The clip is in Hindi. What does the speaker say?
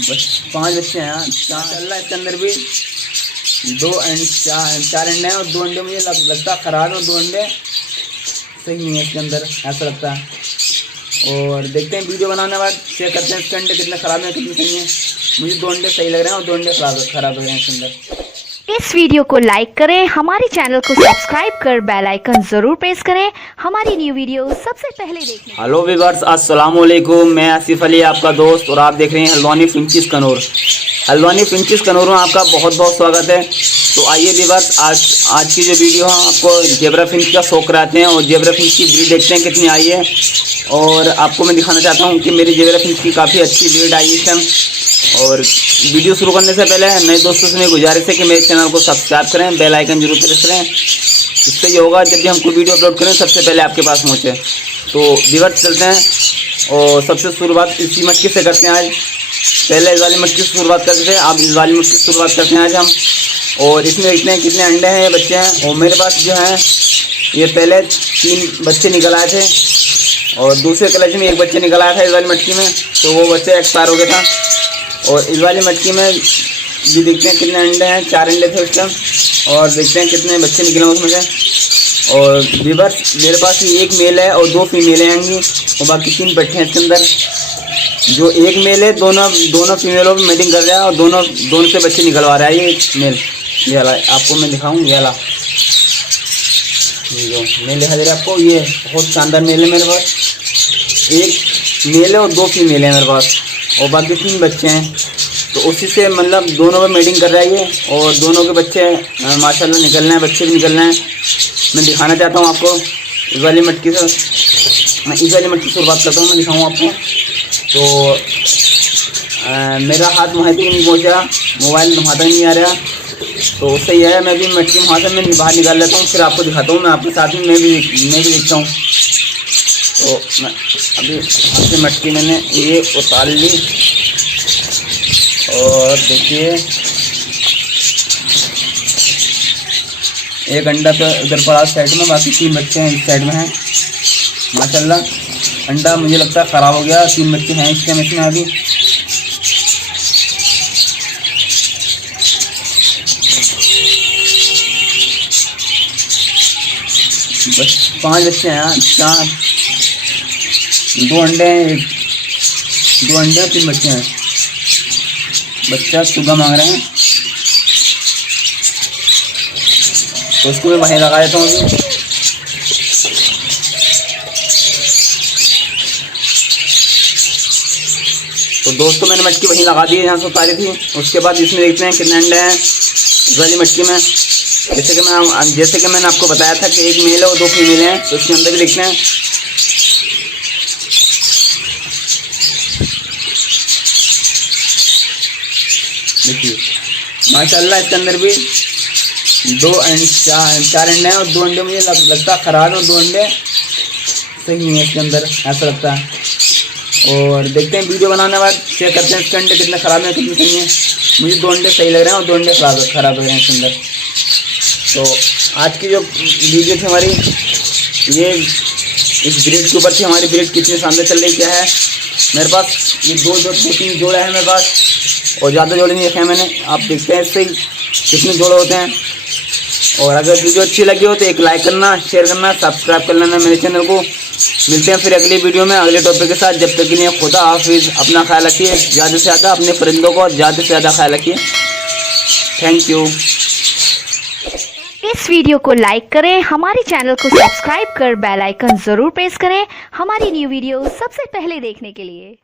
बस 5 बच्चे हैं यहाँ, चल रहा है। इसके अंदर भी 4 अंडे हैं और 2 अंडे मुझे लगता है ख़राब है और 2 अंडे सही नहीं है इसके अंदर, ऐसा लगता है। और देखते हैं वीडियो बनाने के बाद चेक करते हैं इसके अंडे कितने ख़राब हैं कितने सही हैं। मुझे 2 अंडे सही लग रहे हैं और 2 अंडे ख़राब हो रहे हैं इसके अंदर। इस वीडियो को लाइक करें, हमारे चैनल को सब्सक्राइब कर बेल आइकन जरूर प्रेस करें हमारी न्यू वीडियो सबसे पहले देखने। हेलो व्यूअर्स, अस्सलाम वालेकुम। मैं आसिफ अली आपका दोस्त और आप देख रहे हैं हल्द्वानी फिंचेस कनूर। हल्द्वानी फिंचेस कनूर में आपका बहुत बहुत स्वागत है। तो आइए व्यूअर्स, आज की जो वीडियो है आपको जेब्रा फिंच का शौक कराते हैं और जेब्रा फिंच की ब्रीड देखते हैं कितनी आई है। और आपको मैं दिखाना चाहता हूँ कि मेरी जेब्रा फिंच की काफ़ी अच्छी ब्रीड आई है। और वीडियो शुरू करने से पहले नए दोस्तों से मेरी गुजारिश है कि मेरे चैनल को सब्सक्राइब करें, बेल आइकन जरूर प्रेस करें। इससे ये होगा जब भी हम कोई वीडियो अपलोड करें सबसे पहले आपके पास पहुँचे। तो व्यूअर्स चलते हैं और सबसे शुरुआत इसी मटकी से करते हैं। आज पहले इस वाली मटकी से शुरुआत करते थे, अब इस वाली मटकी से शुरुआत करते हैं आज हम। और इसमें कितने अंडे हैं, ये बच्चे हैं। और मेरे पास जो है ये पहले 3 बच्चे निकल आए थे और दूसरे कलेक्शन में 1 बच्चे निकल आया था इस वाली मटकी में, तो वो बच्चे एक्सपायर हो गया था। और इस वाली मटकी में भी देखते हैं कितने अंडे हैं, 4 अंडे थे उसके, और देखते हैं कितने बच्चे निकले उसमें से। और व्यूअर्स मेरे पास 1 मेल है और 2 फीमेलें आएंगी और बाकी 3 बच्चे हैं इसके अंदर। जो 1 मेल है दोनों फीमेलों में मेटिंग कर रहा है और दोनों से बच्चे निकलवा रहा है। ये मेल, ये वाला आपको मैं दिखाऊँ, ये वाला जो मेल दिखा दे रहा है आपको, ये बहुत शानदार मेल है मेरे पास। 1 मेल है और 2 फीमेल है मेरे पास और बाकी 3 बच्चे हैं। तो उसी से मतलब दोनों में मेटिंग कर रहा है ये और दोनों के बच्चे माशाल्लाह निकल रहे हैं, बच्चे भी निकल रहे हैं। मैं दिखाना चाहता हूँ आपको इस वाली मटकी से। मैं इस वाली मटकी से शुरुआत करता हूँ, मैं दिखाऊँ आपको। तो मेरा हाथ वहाँ तक नहीं पहुँचा, मोबाइल वहाँ तक नहीं आ रहा, तो सही है। मैं भी मटकी वहाँ से मैं बाहर निकाल लेता हूँ, फिर आपको दिखाता हूँ। मैं आपके साथ में मैं भी देखता हूँ। तो मैं अभी हाथ से मटकी मैंने ये उतार ली और देखिए 1 अंडा तो उधर पड़ा साइड में, बाकी 3 बच्चे हैं इस साइड में हैं। माशाल्लाह अंडा मुझे लगता है ख़राब हो गया, 3 बच्चे हैं इसमें अभी। बस 5 बच्चे हैं यहाँ, 2 अंडे हैं, 2 अंडे 3 बच्चे हैं। बच्चा सुगा मांग रहे हैं तो उसको मैं वहीं लगा देता हूँ अभी। तो दोस्तों मैंने मटकी वहीं लगा दी है जहाँ से उतारी थी। उसके बाद इसमें देखते हैं कितने अंडे हैं इस वाली मटकी में। जैसे कि मैंने आपको बताया था कि 1 मेल है और 2 फीमेल हैं, तो इसके अंदर भी देखते हैं। देखिए माशाल्लाह इसके अंदर भी 4 अंडे हैं और 2 अंडे मुझे लगता है ख़राब है और 2 अंडे सही नहीं है इसके अंदर, ऐसा लगता है। और देखते हैं वीडियो बनाने के बाद चेक करते हैं इसके अंडे कितने ख़राब हैं कितने सही हैं। मुझे 2 अंडे सही लग रहे हैं और 2 अंडे ख़राब हो रहे हैं इसके अंदर। तो आज की जो वीडियो थी हमारी, ये इस ब्रीड के ऊपर थी। हमारी ब्रीड कितनी शानदार चल रही क्या है। मेरे पास ये 2-3 जोड़े हैं मेरे पास और ज़्यादा जोड़े नहीं रखे हैं मैंने। आप देखते हैं इससे कितने जोड़े होते हैं। और अगर वीडियो अच्छी लगी हो तो एक लाइक करना, शेयर करना, सब्सक्राइब कर लेना मेरे चैनल को। मिलते हैं फिर अगली वीडियो में अगले टॉपिक के साथ। जब तक के लिए खुदा हाफिज़। अपना ख्याल रखिए, ज़्यादा से ज़्यादा अपने परिंदों को ज़्यादा से ज़्यादा ख्याल रखिए। Thank you. इस वीडियो को लाइक करें, हमारे चैनल को सब्सक्राइब कर बेल आइकन जरूर प्रेस करें हमारी न्यू वीडियो सबसे पहले देखने के लिए।